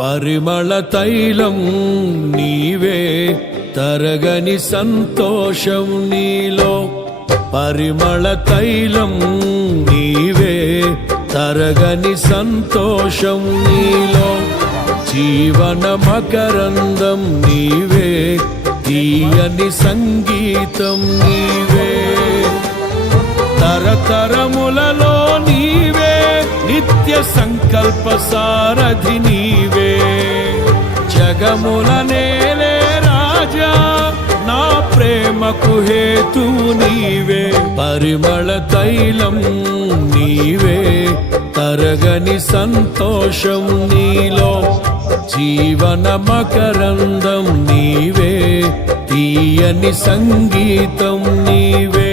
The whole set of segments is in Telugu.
పరిమళ తైలం నీవే, తరగని సంతోషం నీలో. పరిమళ తైలం నీవే, తరగని సంతోషం నీలో. జీవన మకరందం నీవే, తీయని సంగీతం నీవే. తరతరములలో నీవే, నిత్య సంకల్ప సారథి నీవే. జగముల నేలే రాజా, నా ప్రేమకు హేతువు నీవే. పరిమళ తైలం నీవే, తరగని సంతోషం నీలో. జీవన మకరందం నీవే, తీయని సంగీతం నీవే.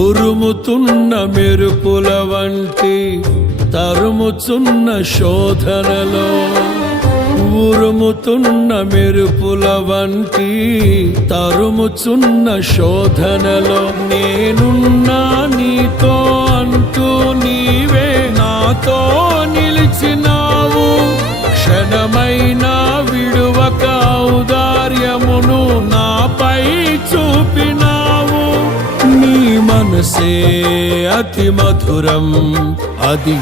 ఉరుముతున్న మెరుపుల వంటి తరుముచున్న శోధనలో. ఉరుముతున్న మెరుపుల వంటి తరుముచున్న శోధనలో. నేనున్నా నీతో అంటూ నీవే నాతో నిలిచినావు. క్షణమైనా విడువక ఔదార్యమును నాపై చూపినావు. నీ మనసే అతి మధురం, అది